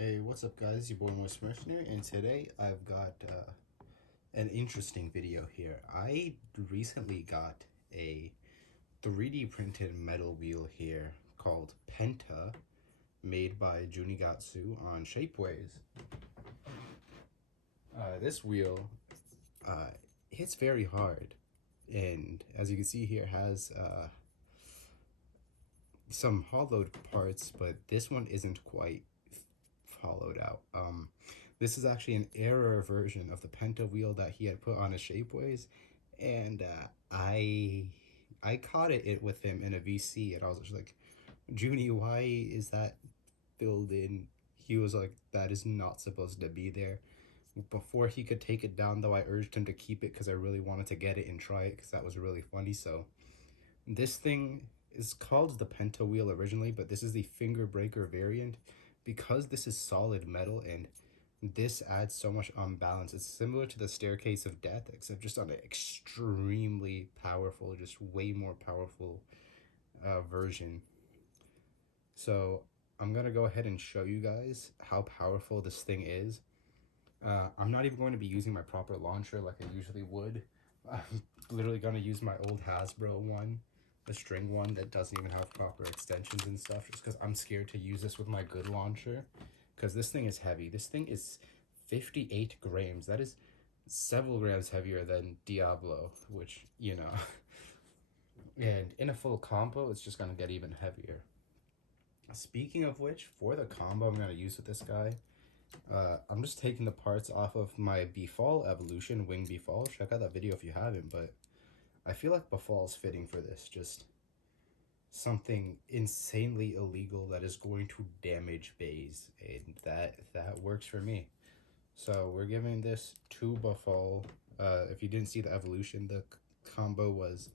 Hey, what's up guys, your boy Smurf here, and today I've got an interesting video here. I recently got a 3D printed metal wheel here called Penta, made by Juuni on Shapeways. This wheel hits very hard, and as you can see here, has some hollowed parts, but this one isn't quite hollowed out. This is actually an error version of the Penta wheel that he had put on his Shapeways, and I caught it with him in a VC, and I was just like, Juuni, why is that filled in? He was like, that is not supposed to be there. Before he could take it down, though, I urged him to keep it because I really wanted to get it and try it because that was really funny. So this thing is called the Penta wheel originally, but this is the finger breaker variant. Because this is solid metal and this adds so much unbalance, it's similar to the Staircase of Death, except just on an extremely powerful, just way more powerful version. So I'm gonna go ahead and show you guys how powerful this thing is. I'm not even going to be using my proper launcher like I usually would. I'm literally gonna use my old Hasbro one, the string one that doesn't even have proper extensions and stuff, just because I'm scared to use this with my good launcher, because this thing is heavy. This thing is 58 grams. That is several grams heavier than Diablo, which, you know. And in a full combo, it's just gonna get even heavier. Speaking of which, for the combo I'm gonna use with this guy, I'm just taking the parts off of my Befall Evolution, Wing Befall. Check out that video if you haven't, but I feel like Befall is fitting for this. Just something insanely illegal that is going to damage bays, and that works for me. So we're giving this to Befall. If you didn't see the evolution, the combo was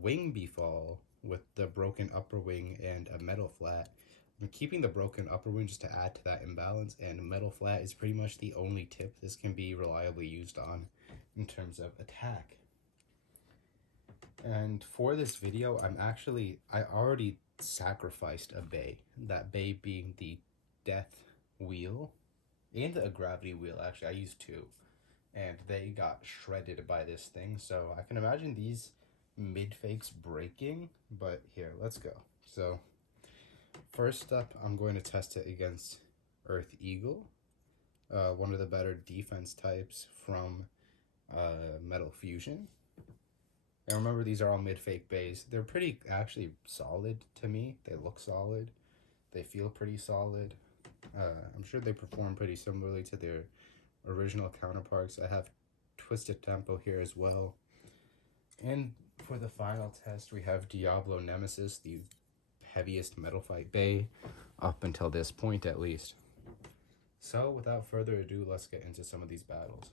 Wing Befall with the broken upper wing and a metal flat. I'm keeping the broken upper wing just to add to that imbalance, and metal flat is pretty much the only tip this can be reliably used on in terms of attack. And for this video, I already sacrificed a bay. That bay being the death wheel and a gravity wheel. Actually, I used two, and they got shredded by this thing. So I can imagine these mid-fakes breaking, but here, let's go. So first up, I'm going to test it against Earth Eagle, one of the better defense types from Metal Fusion. And remember, these are all mid-fake bays. They're pretty actually solid to me. They look solid. They feel pretty solid. I'm sure they perform pretty similarly to their original counterparts. I have Twisted Tempo here as well. And for the final test, we have Diablo Nemesis, the heaviest metal fight bay up until this point at least. So without further ado, let's get into some of these battles.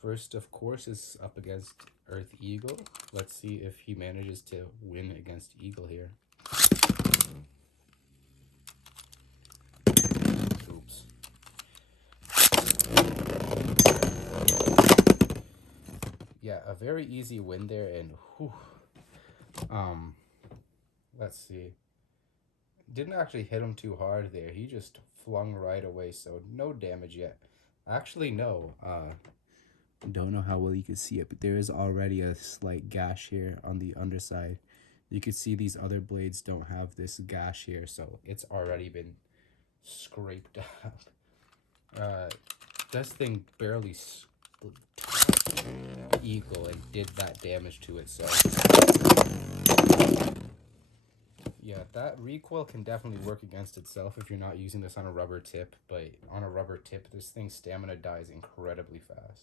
First, of course, is up against Earth Eagle. Let's see if he manages to win against Eagle here. Oops. Yeah, a very easy win there, and whew. Let's see. Didn't actually hit him too hard there. He just flung right away, so no damage yet. Actually, no. Don't know how well you can see it, but there is already a slight gash here on the underside. You can see these other blades don't have this gash here, so it's already been scraped up. This thing barely Eagle and did that damage to it, so yeah, that recoil can definitely work against itself if you're not using this on a rubber tip, but on a rubber tip, this thing's stamina dies incredibly fast.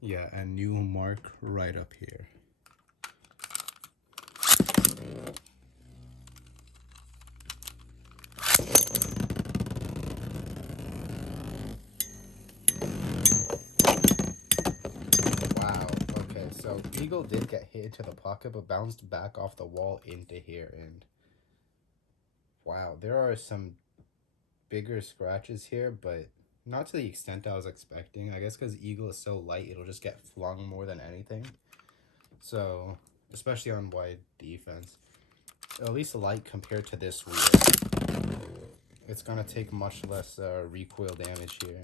Yeah, and new mark right up here. Wow, okay, so Eagle did get hit into the pocket, but bounced back off the wall into here, and wow, there are some bigger scratches here, but not to the extent I was expecting. I guess because Eagle is so light, it'll just get flung more than anything. So, especially on wide defense. At least light compared to this wheel. it's gonna take much less recoil damage here.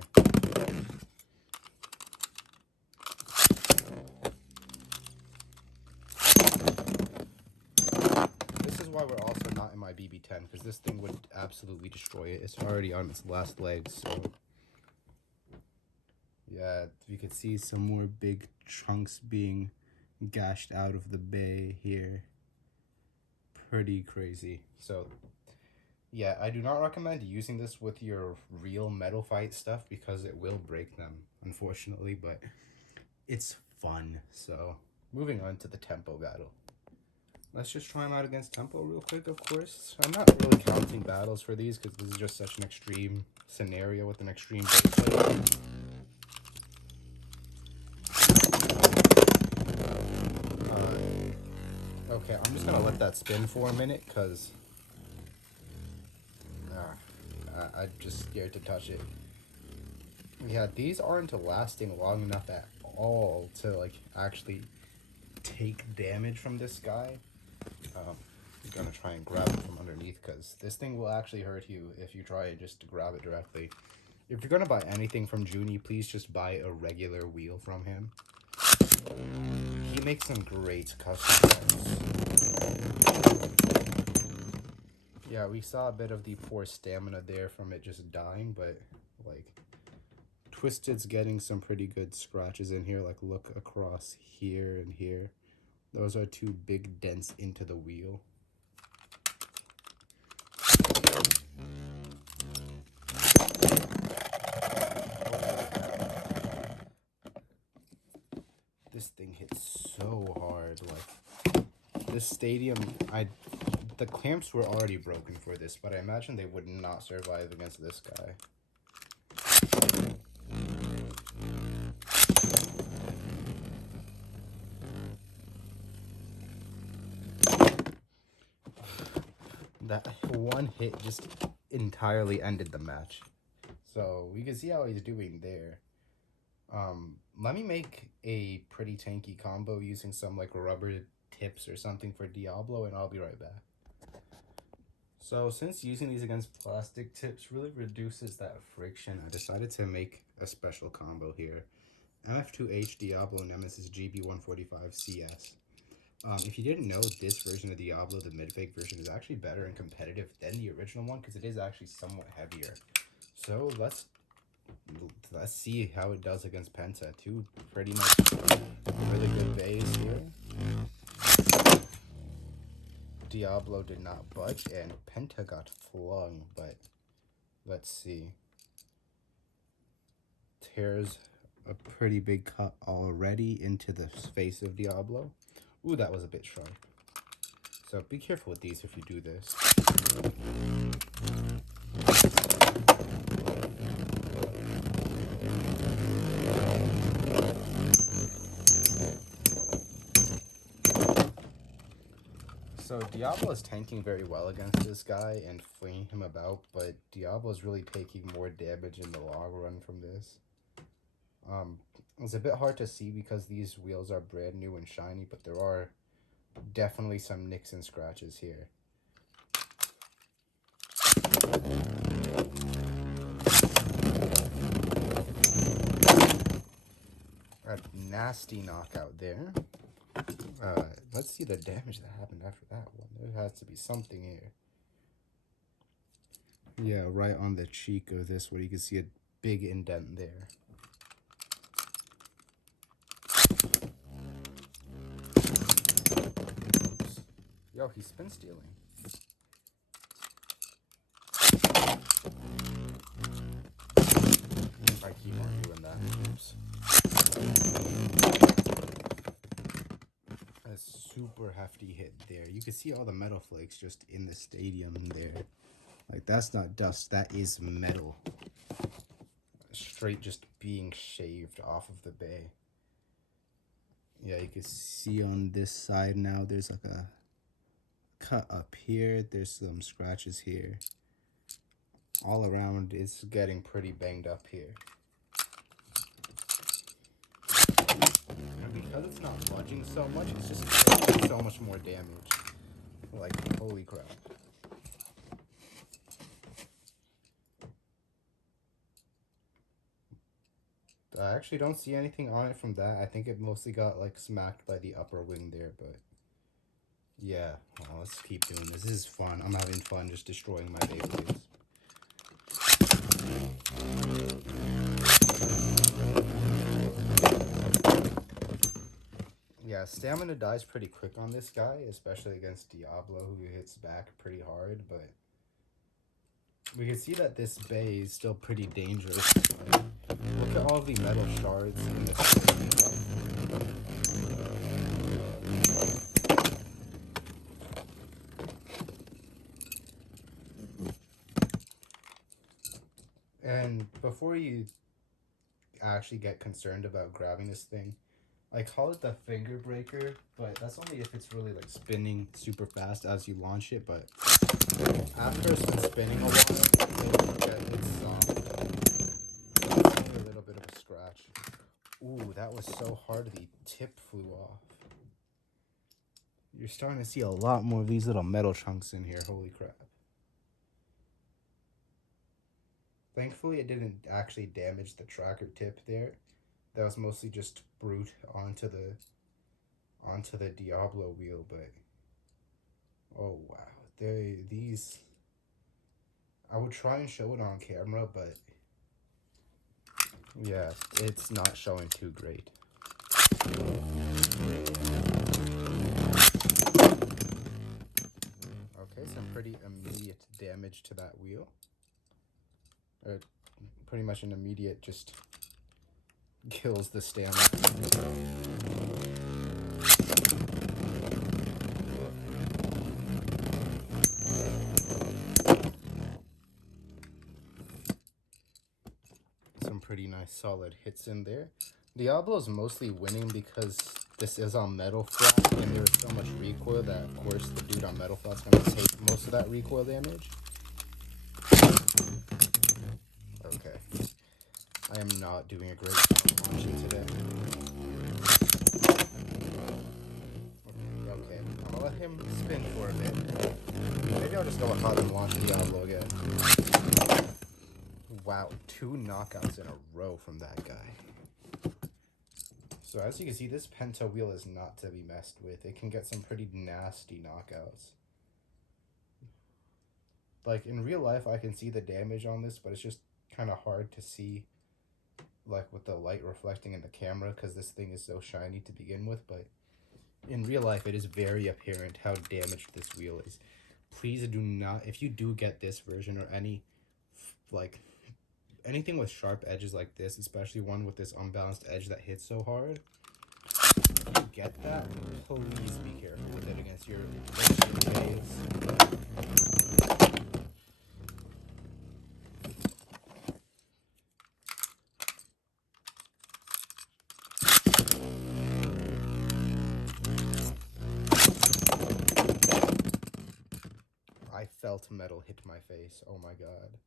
This is why we're also not in my BB10, because this thing would absolutely destroy it. It's already on its last legs, so... Yeah, you could see some more big chunks being gashed out of the bay here. Pretty crazy. So, yeah, I do not recommend using this with your real metal fight stuff because it will break them, unfortunately, but it's fun. So, moving on to the tempo battle. Let's just try them out against tempo real quick, of course. I'm not really counting battles for these because this is just such an extreme scenario with an extreme gameplay. Okay, I'm just gonna let that spin for a minute because I'm just scared to touch it. Yeah, these aren't lasting long enough at all to like actually take damage from this guy. I'm gonna try and grab it from underneath because this thing will actually hurt you if you try just to grab it directly. If you're gonna buy anything from Juuni, please just buy a regular wheel from him. He makes some great custom ones. Yeah, we saw a bit of the poor stamina there from it just dying, but like Twisted's getting some pretty good scratches in here. Like look across here and here. Those are two big dents into the wheel. This thing hits so hard. Like this stadium, the clamps were already broken for this, but I imagine they would not survive against this guy. That one hit just entirely ended the match. So we can see how he's doing there. Let me make a pretty tanky combo using some like rubber tips or something for Diablo, and I'll be right back. So since using these against plastic tips really reduces that friction, I decided to make a special combo here. MF2H Diablo Nemesis GB145 CS. If you didn't know, this version of Diablo, the mid-fake version, is actually better and competitive than the original one because it is actually somewhat heavier. So let's see how it does against Penta. Two pretty much really good bays here. Diablo did not budge and Penta got flung, but let's see. Tears a pretty big cut already into the face of Diablo. Ooh, that was a bit sharp. So be careful with these if you do this. So Diablo is tanking very well against this guy and flinging him about, but Diablo is really taking more damage in the long run from this. It's a bit hard to see because these wheels are brand new and shiny, but there are definitely some nicks and scratches here. A nasty knockout there. Let's see the damage that happened after that one. There has to be something here. Yeah, right on the cheek of this one, you can see a big indent there. Oops. Yo, he's spin stealing. I keep on doing that. Oops. A super hefty hit there. You can see all the metal flakes just in the stadium there. Like, that's not dust, that is metal. Straight just being shaved off of the bay. Yeah, you can see on this side now, there's like a cut up here. There's some scratches here. All around, it's getting pretty banged up here. And because it's not budging so much, it's just taking so much more damage. Like, holy crap. I actually don't see anything on it from that. I think it mostly got like smacked by the upper wing there, but yeah. Well, let's keep doing this. This is fun. I'm having fun just destroying my Beyblades. Yeah, stamina dies pretty quick on this guy, especially against Diablo, who hits back pretty hard, but we can see that this bay is still pretty dangerous. Look at all the metal shards in this bay. And before you actually get concerned about grabbing this thing, I call it the finger breaker, but that's only if it's really like spinning super fast as you launch it. But after it's been spinning a while, it's only a little bit of a scratch. Ooh, that was so hard the tip flew off. You're starting to see a lot more of these little metal chunks in here. Holy crap. Thankfully, it didn't actually damage the tracker tip there. That was mostly just brute onto the Diablo wheel, but oh wow. These I would try and show it on camera, but yeah, it's not showing too great. Okay, some pretty immediate damage to that wheel. Pretty much an immediate just kills the stamina. Some pretty nice solid hits in there. Diablo's mostly winning because this is on metal flat and there's so much recoil that of course the dude on metal flat's gonna take most of that recoil damage. Okay. I am not doing a great job launching today. Okay, I'm gonna let him spin for a bit. Maybe I'll just go ahead and launch Diablo again. Wow, 2 knockouts in a row from that guy. So as you can see, this penta wheel is not to be messed with. It can get some pretty nasty knockouts. Like in real life, I can see the damage on this, but it's just kind of hard to see like with the light reflecting in the camera because this thing is so shiny to begin with. But in real life, it is very apparent how damaged this wheel is. Please do not, if you do get this version or any like anything with sharp edges like this, especially one with this unbalanced edge that hits so hard, if you get that, please be careful with it against your waves. I felt metal hit my face. Oh my god.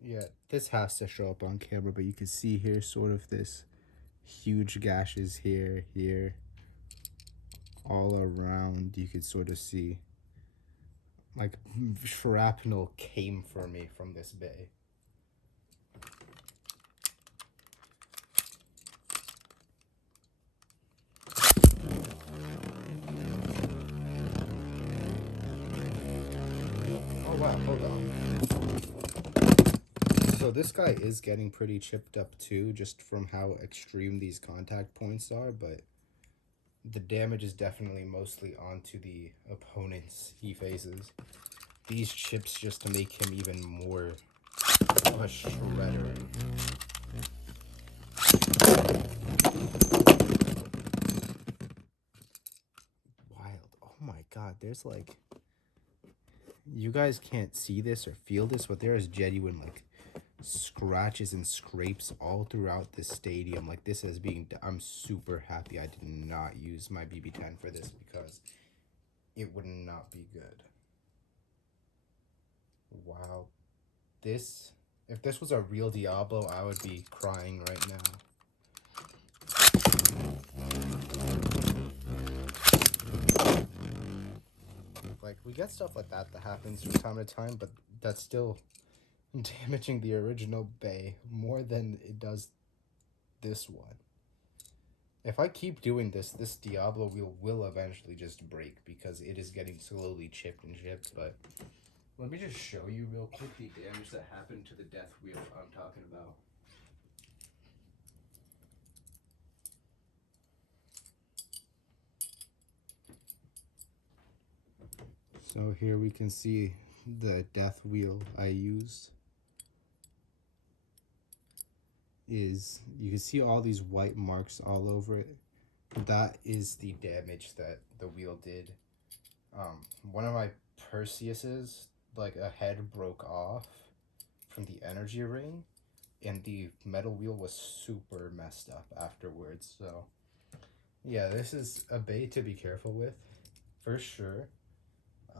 Yeah, this has to show up on camera, but you can see here sort of this huge gashes here, all around. You could sort of see like shrapnel came for me from this bay. Oh wow, hold on. So this guy is getting pretty chipped up too, just from how extreme these contact points are, but the damage is definitely mostly onto the opponents he faces. These chips just to make him even more of a shredder. Wild. Oh my god, there's like... You guys can't see this or feel this, but there is genuine like scratches and scrapes all throughout the stadium. Like this is being... I'm super happy I did not use my BB10 for this because it would not be good. Wow. This... If this was a real Diablo, I would be crying right now. Like, we get stuff like that happens from time to time, but that's still damaging the original Bay more than it does this one. If I keep doing this, this Diablo wheel will eventually just break because it is getting slowly chipped and chipped. But let me just show you real quick the damage that happened to the death wheel I'm talking about. So here we can see the death wheel I used. Is you can see all these white marks all over it. That is the damage that the wheel did. One of my Perseuses, like a head broke off from the energy ring, and the metal wheel was super messed up afterwards. So yeah, this is a bait to be careful with, for sure.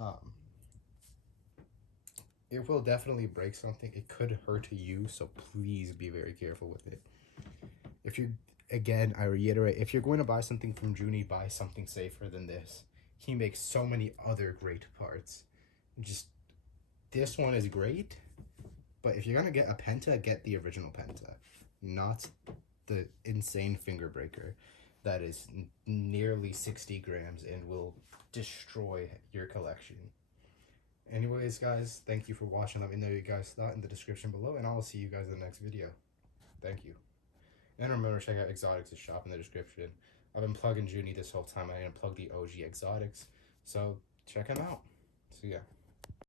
Um, it will definitely break something. It could hurt you, so please be very careful with it. If you, again, I reiterate, if you're going to buy something from Juuni, buy something safer than this. He makes so many other great parts. Just this one is great, but if you're gonna get a Penta, get the original Penta, not the insane finger breaker that is nearly 60 grams and will destroy your collection. Anyways, guys, thank you for watching. Let me know what you guys thought in the description below, and I'll see you guys in the next video. Thank you. And remember, check out Exotics' shop in the description. I've been plugging Juuni this whole time. I didn't plug the OG Exotics, so check him out. See ya.